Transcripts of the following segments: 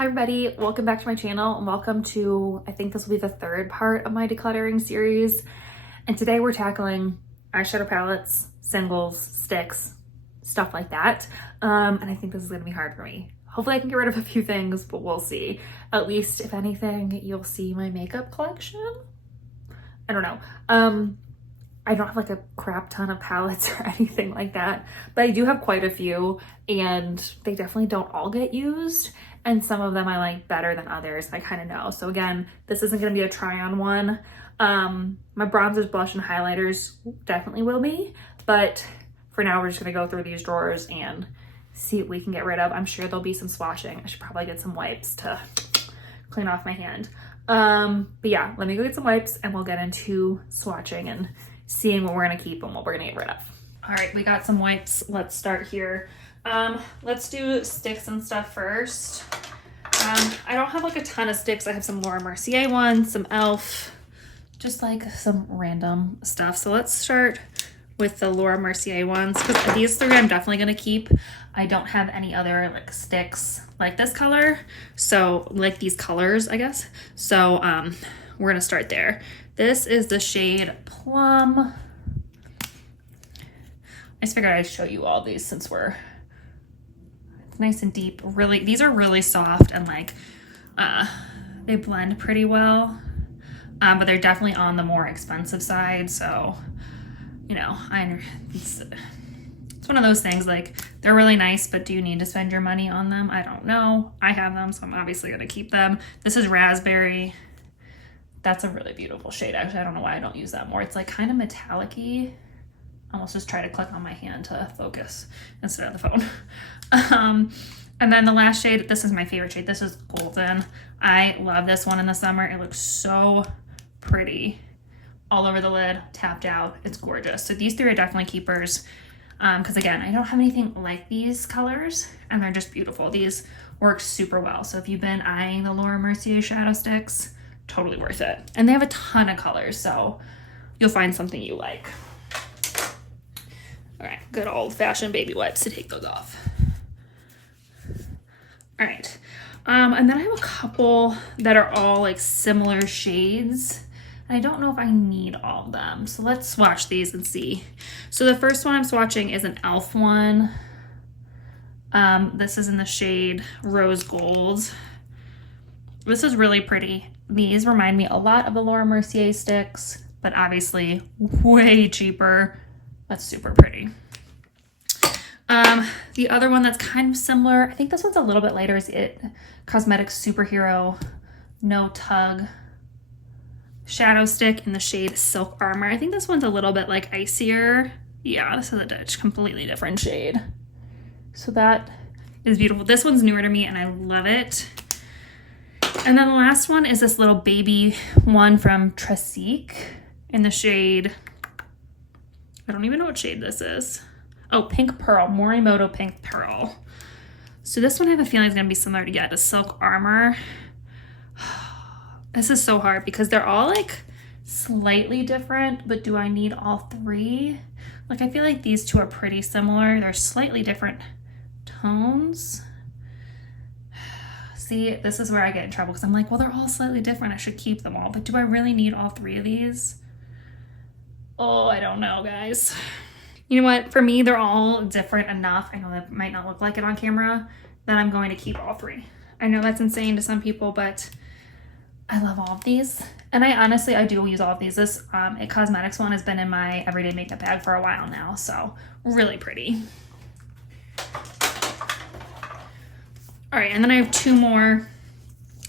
Hi everybody, welcome back to my channel and welcome to, I think this will be the third part of my decluttering series. And today we're tackling eyeshadow palettes, singles, sticks, stuff like that. And I think this is gonna be hard for me. Hopefully I can get rid of a few things, but we'll see. At least if anything, you'll see my makeup collection. I don't know. I don't have like a crap ton of palettes or anything like that, but I do have quite a few and they definitely don't all get used. And some of them I like better than others. I kind of know. So again, this isn't going to be a try on one. My bronzers, blush, and highlighters definitely will be, but for now we're just going to go through these drawers and see what we can get rid of. I'm sure there'll be some swatching. I should probably get some wipes to clean off my hand. But yeah, let me go get some wipes and we'll get into swatching and seeing what we're gonna keep and what we're gonna get rid of. All right, we got some wipes. Let's start here. Let's do sticks and stuff first. I don't have like a ton of sticks. I have some Laura Mercier ones, some e.l.f., just like some random stuff. So let's start with the Laura Mercier ones because these three I'm definitely gonna keep. I don't have any other like sticks like this color. So like these colors, I guess. So we're gonna start there. This is the shade Plum. I just figured I'd show you all these since it's nice and deep. Really, these are really soft and like they blend pretty well. But they're definitely on the more expensive side. So, you know, it's one of those things, like they're really nice, but do you need to spend your money on them? I don't know. I have them, so I'm obviously gonna keep them. This is Raspberry. That's a really beautiful shade. Actually, I don't know why I don't use that more. It's like kind of metallic-y. I almost just try to click on my hand to focus instead of the phone. And then the last shade, this is my favorite shade. This is Golden. I love this one in the summer. It looks so pretty. All over the lid, tapped out. It's gorgeous. So these three are definitely keepers. Because again, I don't have anything like these colors and they're just beautiful. These work super well. So if you've been eyeing the Laura Mercier shadow sticks, totally worth it. And they have a ton of colors, so you'll find something you like. All right, good old fashioned baby wipes to take those off. All right, and then I have a couple that are all like similar shades. And I don't know if I need all of them. So let's swatch these and see. So the first one I'm swatching is an e.l.f. one. This is in the shade Rose Gold. This is really pretty. These remind me a lot of the Laura Mercier sticks, but obviously way cheaper. That's super pretty. The other one that's kind of similar, I think this one's a little bit lighter, is It Cosmetics Superhero No Tug shadow stick in the shade Silk Armor. I think this one's a little bit like icier. Yeah, this is a completely different shade. So that is beautiful. This one's newer to me and I love it. And then the last one is this little baby one from Tresique in the shade, I don't even know what shade this is. Oh, Pink Pearl, Morimoto Pink Pearl. So this one I have a feeling is gonna be similar to Silk Armor. This is so hard because they're all like slightly different, but do I need all three? Like I feel like these two are pretty similar. They're slightly different tones. See, this is where I get in trouble because I'm like, well, they're all slightly different. I should keep them all, but do I really need all three of these? Oh, I don't know, guys. You know what? For me, they're all different enough. I know that might not look like it on camera, that I'm going to keep all three. I know that's insane to some people, but I love all of these. And I do use all of these. This It Cosmetics one has been in my everyday makeup bag for a while now, so really pretty. All right, and then I have two more.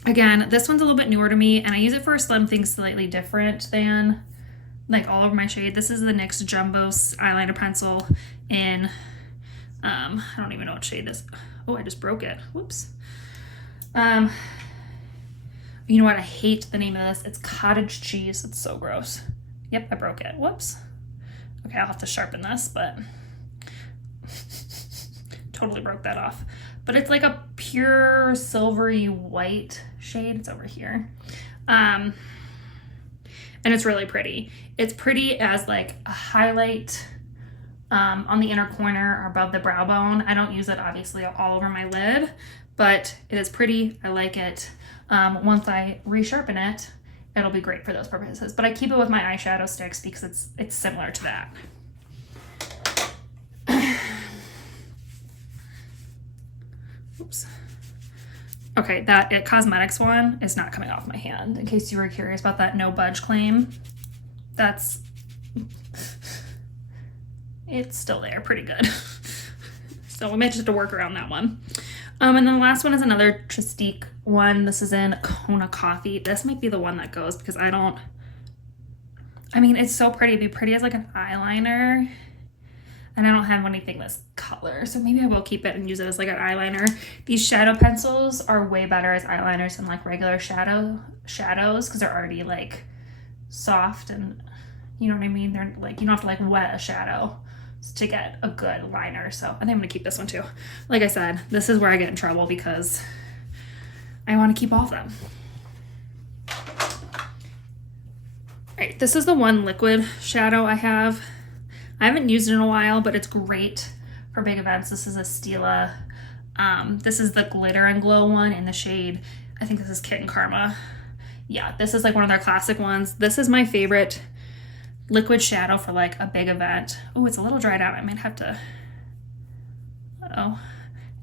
Again, this one's a little bit newer to me, and I use it for something slightly different than like all over my shade. This is the NYX Jumbo eyeliner pencil in, I don't even know what shade this, oh, I just broke it, whoops. You know what, I hate the name of this. It's Cottage Cheese, it's so gross. Yep, I broke it, whoops. Okay, I'll have to sharpen this, but totally broke that off. But it's like a pure silvery white shade. It's over here. And it's really pretty. It's pretty as like a highlight on the inner corner or above the brow bone. I don't use it obviously all over my lid, but it is pretty. I like it. Once I resharpen it, it'll be great for those purposes. But I keep it with my eyeshadow sticks because it's similar to that. Oops. Okay, that It Cosmetics one is not coming off my hand. In case you were curious about that no budge claim, it's still there, pretty good. So we might just have to work around that one. And then the last one is another Tristique one. This is in Kona Coffee. This might be the one that goes because I mean, it's so pretty. It'd be pretty as like an eyeliner. And I don't have anything this color, so maybe I will keep it and use it as like an eyeliner. These shadow pencils are way better as eyeliners than like regular shadows because they're already like soft and, you know what I mean? They're like, you don't have to like wet a shadow to get a good liner. So I think I'm gonna keep this one too. Like I said, this is where I get in trouble because I want to keep all of them. All right, this is the one liquid shadow I have. I haven't used it in a while, but it's great for big events. This is a Stila. This is the Glitter and Glow one in the shade, I think this is Kitten Karma. Yeah, this is like one of their classic ones. This is my favorite liquid shadow for like a big event. Oh, it's a little dried out. I might have to, you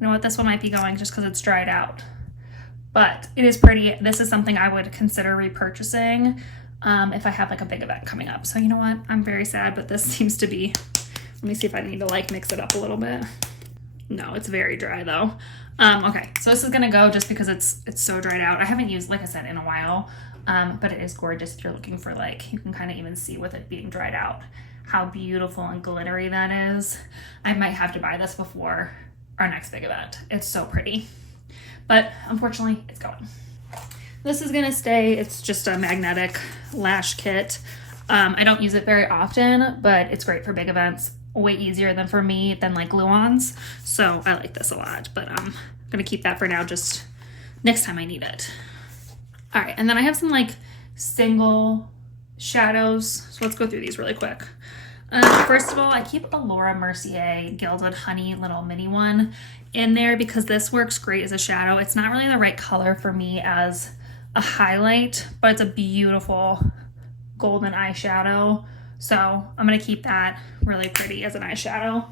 know what? This one might be going just because it's dried out. But it is pretty. This is something I would consider repurchasing if I have like a big event coming up. So you know what? I'm very sad, but this seems to be, let me see if I need to like mix it up a little bit. No, it's very dry though. Okay, so this is gonna go just because it's so dried out. I haven't used, like I said, in a while, but it is gorgeous if you're looking for like, you can kind of even see with it being dried out how beautiful and glittery that is. I might have to buy this before our next big event. It's so pretty, but unfortunately it's going. This is gonna stay. It's just a magnetic lash kit. I don't use it very often, but it's great for big events. Way easier than for me than like glue-ons. So I like this a lot, but I'm gonna keep that for now, just next time I need it. All right, and then I have some like single shadows. So let's go through these really quick. First of all, I keep a Laura Mercier Gilded Honey little mini one in there because this works great as a shadow. It's not really the right color for me as a highlight, but it's a beautiful golden eyeshadow. So I'm gonna keep that really pretty as an eyeshadow.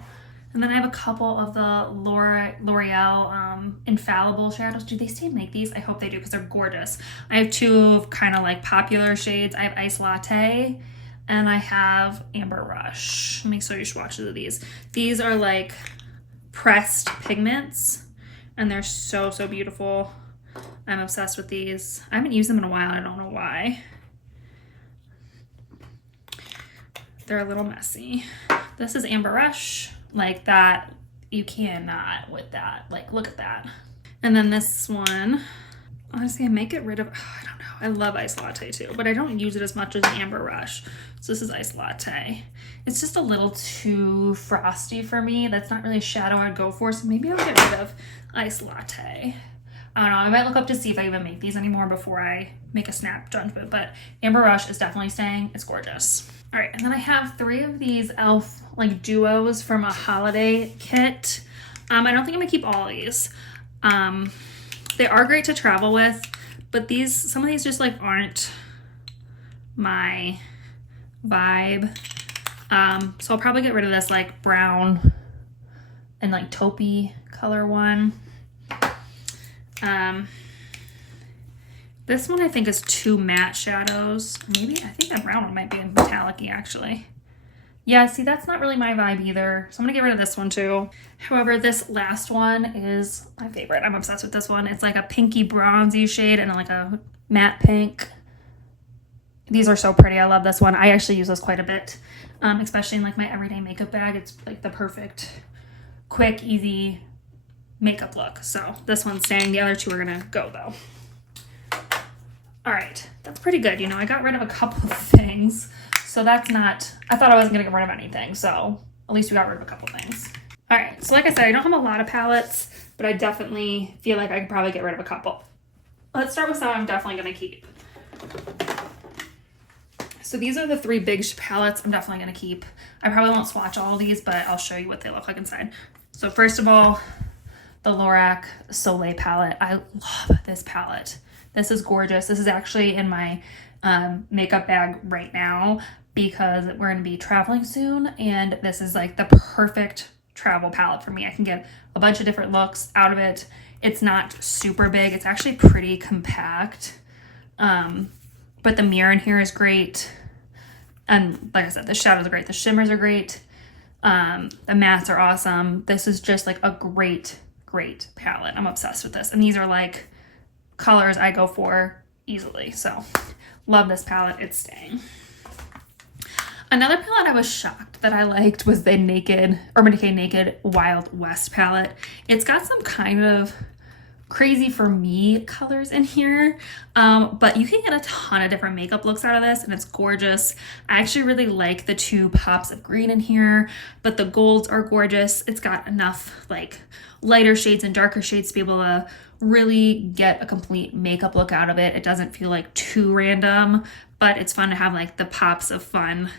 And then I have a couple of the L'Oreal Infallible shadows. Do they still make these? I hope they do because they're gorgeous. I have two kind of like popular shades. I have Ice Latte and I have Amber Rush. Let me show you swatches of these. These are like pressed pigments and they're so, so beautiful. I'm obsessed with these. I haven't used them in a while. I don't know why. They're a little messy. This is Amber Rush, like that. You cannot with that. Like, look at that. And then this one, honestly, I may get rid of, I don't know. I love Ice Latte too, but I don't use it as much as Amber Rush. So this is Ice Latte. It's just a little too frosty for me. That's not really a shadow I'd go for. So maybe I'll get rid of Ice Latte. I don't know, I might look up to see if I even make these anymore before I make a snap judgment, but Amber Rush is definitely staying. It's gorgeous. All right, and then I have 3 of these e.l.f. like duos from a holiday kit. I don't think I'm gonna keep all these. They are great to travel with, but some of these just like aren't my vibe. So I'll probably get rid of this like brown and like taupey color one. This one I think is 2 matte shadows. Maybe, I think that brown one might be metallic-y actually. Yeah, see, that's not really my vibe either. So I'm gonna get rid of this one too. However, this last one is my favorite. I'm obsessed with this one. It's like a pinky bronzy shade and like a matte pink. These are so pretty. I love this one. I actually use this quite a bit, especially in like my everyday makeup bag. It's like the perfect, quick, easy makeup look. So this one's staying. The other 2 are gonna go though. All right, that's pretty good. You know, I got rid of a couple of things. So that's not, I thought I wasn't gonna get rid of anything. So at least we got rid of a couple things. All right, so like I said, I don't have a lot of palettes, but I definitely feel like I could probably get rid of a couple. Let's start with some I'm definitely gonna keep. So these are the 3 big palettes I'm definitely gonna keep. I probably won't swatch all of these, but I'll show you what they look like inside. So first of all, the Lorac Soleil palette. I love this palette. This is gorgeous. This is actually in my makeup bag right now because we're going to be traveling soon, and this is like the perfect travel palette for me. I can get a bunch of different looks out of it. It's not super big. It's actually pretty compact. But the mirror in here is great. And like I said, the shadows are great. The shimmers are great. The mattes are awesome. This is just like a great palette. I'm obsessed with this. And these are like colors I go for easily. So love this palette. It's staying. Another palette I was shocked that I liked was the Urban Decay Naked Wild West palette. It's got some kind of crazy for me colors in here, but you can get a ton of different makeup looks out of this, and it's gorgeous. I actually really like the 2 pops of green in here, but the golds are gorgeous. It's got enough like lighter shades and darker shades to be able to really get a complete makeup look out of it. It doesn't feel like too random, but it's fun to have like the pops of fun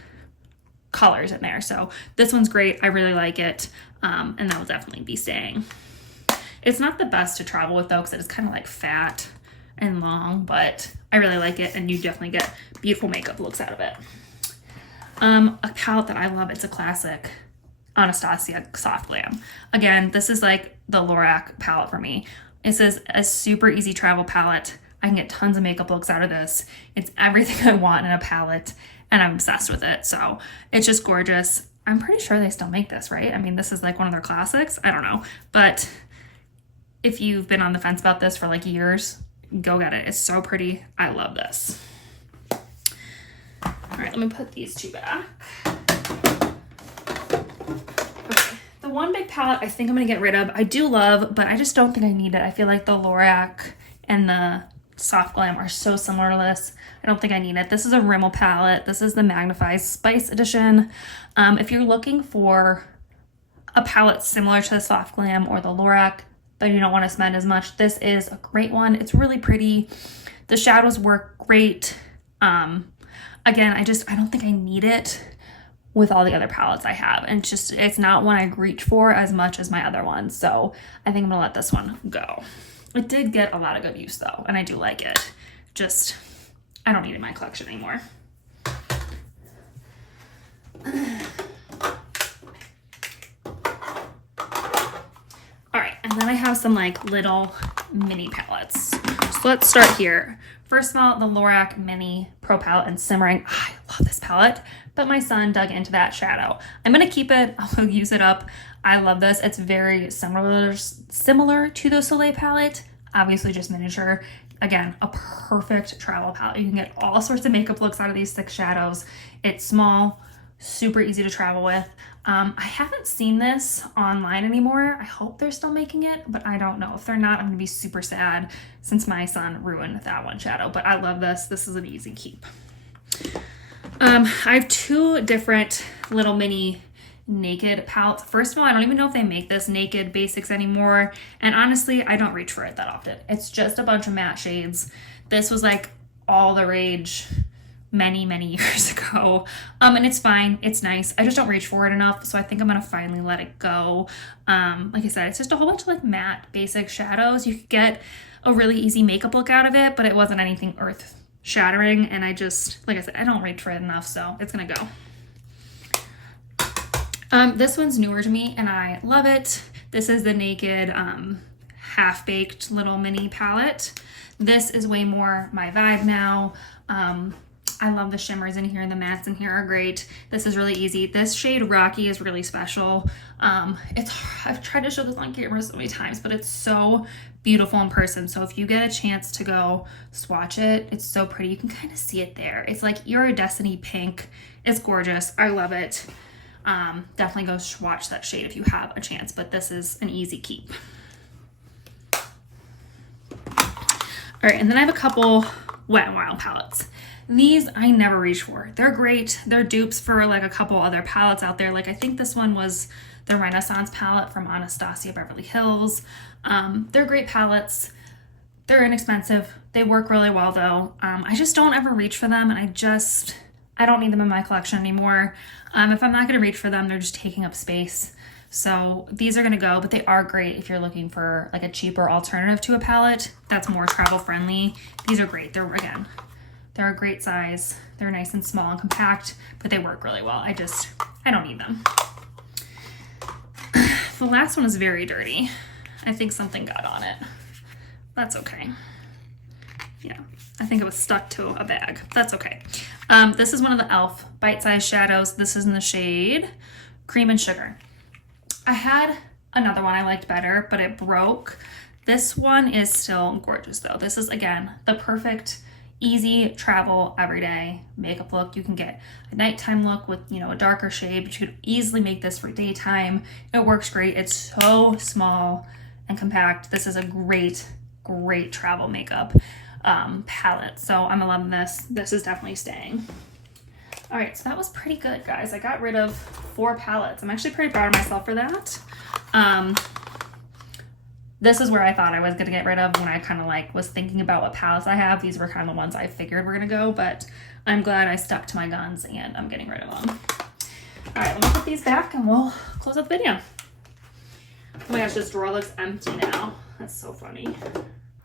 colors in there. So this one's great. I really like it, and that will definitely be staying. It's not the best to travel with though, because it is kind of like fat and long, but I really like it, and you definitely get beautiful makeup looks out of it. A palette that I love, it's a classic Anastasia Soft Glam. Again, this is like the Lorac palette for me. This is a super easy travel palette. I can get tons of makeup looks out of this. It's everything I want in a palette, and I'm obsessed with it. So it's just gorgeous. I'm pretty sure they still make this, right? I mean, this is like one of their classics. I don't know, but if you've been on the fence about this for like years, go get it. It's so pretty. I love this. All right, let me put these 2 back. Okay, the one big palette I think I'm gonna get rid of. I do love, but I just don't think I need it. I feel like the Lorac and the Soft Glam are so similar to this. I don't think I need it. This is a Rimmel palette. This is the Magnified Spice edition. If you're looking for a palette similar to the Soft Glam or the Lorac, but you don't want to spend as much, this is a great one. It's really pretty. The shadows work great. Again, I don't think I need it with all the other palettes I have. And it's not one I reach for as much as my other ones. So I think I'm gonna let this one go. It did get a lot of good use though, and I do like it. I don't need it in my collection anymore. All right, and then I have some like little mini palettes. So let's start here. First of all, the Lorac Mini Pro Palette in Simmering. I love this palette, but my son dug into that shadow. I'm gonna keep it, I'll use it up. I love this. It's very similar to the Soleil palette, obviously just miniature. Again, a perfect travel palette. You can get all sorts of makeup looks out of these 6 shadows. It's small, super easy to travel with. I haven't seen this online anymore. I hope they're still making it, but I don't know. If they're not, I'm gonna be super sad since my son ruined that one shadow, but I love this. This is an easy keep. I have 2 different little mini Naked palettes. First of all, I don't even know if they make this Naked Basics anymore, and honestly, I don't reach for it that often. It's just a bunch of matte shades. This was like all the rage many years ago, and it's fine, it's nice. I just don't reach for it enough, so I think I'm gonna finally let it go. Like I said, it's just a whole bunch of like matte basic shadows. You could get a really easy makeup look out of it, but it wasn't anything earth shattering, and I just, like I said, I don't reach for it enough, so it's gonna go. This one's newer to me and I love it. This is the Naked Half-Baked little mini palette. This is way more my vibe now. I love the shimmers in here, and the mattes in here are great. This is really easy. This shade Rocky is really special. I've tried to show this on camera so many times, but it's so beautiful in person. So if you get a chance to go swatch it, it's so pretty. You can kind of see it there. It's like Iridescent pink. It's gorgeous. I love it. Definitely go swatch that shade if you have a chance, but this is an easy keep. All right, and then I have a couple Wet n Wild palettes. These I never reach for. They're great. They're dupes for like a couple other palettes out there. Like I think this one was the Renaissance palette from Anastasia Beverly Hills. They're great palettes. They're inexpensive. They work really well though. I just don't ever reach for them, and I don't need them in my collection anymore. If I'm not gonna reach for them, they're just taking up space. So these are gonna go, but they are great if you're looking for like a cheaper alternative to a palette that's more travel friendly. These are great. They're a great size. They're nice and small and compact, but they work really well. I don't need them. The last one is very dirty. I think something got on it. That's okay. Yeah, I think it was stuck to a bag. That's okay. This is one of the e.l.f. bite-sized shadows. This is in the shade Cream and Sugar. I had another one I liked better, but it broke. This one is still gorgeous though. This is, again, the perfect, easy travel, everyday makeup look. You can get a nighttime look with, you know, a darker shade, but you could easily make this for daytime. It works great. It's so small and compact. This is a great, great travel makeup palette. So I'm loving this. This is definitely staying. All right, so that was pretty good, guys. I got rid of 4 palettes. I'm actually pretty proud of myself for that. This is where I thought I was gonna get rid of when I kind of like was thinking about what palettes I have. These were kind of the ones I figured were gonna go, but I'm glad I stuck to my guns and I'm getting rid of them. All right, let me put these back and we'll close out the video. Oh my gosh, this drawer looks empty now. That's so funny.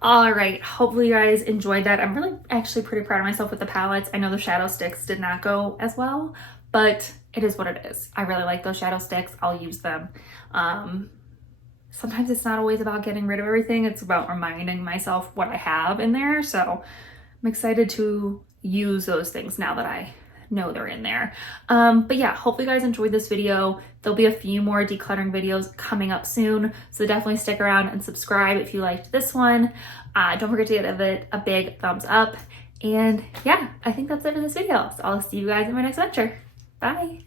All right, hopefully you guys enjoyed that. I'm really actually pretty proud of myself with the palettes. I know the shadow sticks did not go as well, but it is what it is. I really like those shadow sticks. I'll use them. Sometimes it's not always about getting rid of everything. It's about reminding myself what I have in there. So I'm excited to use those things now that I know they're in there. But yeah, hopefully you guys enjoyed this video. There'll be a few more decluttering videos coming up soon. So definitely stick around and subscribe if you liked this one. Don't forget to give it a big thumbs up. And yeah, I think that's it for this video. So I'll see you guys in my next venture. Bye.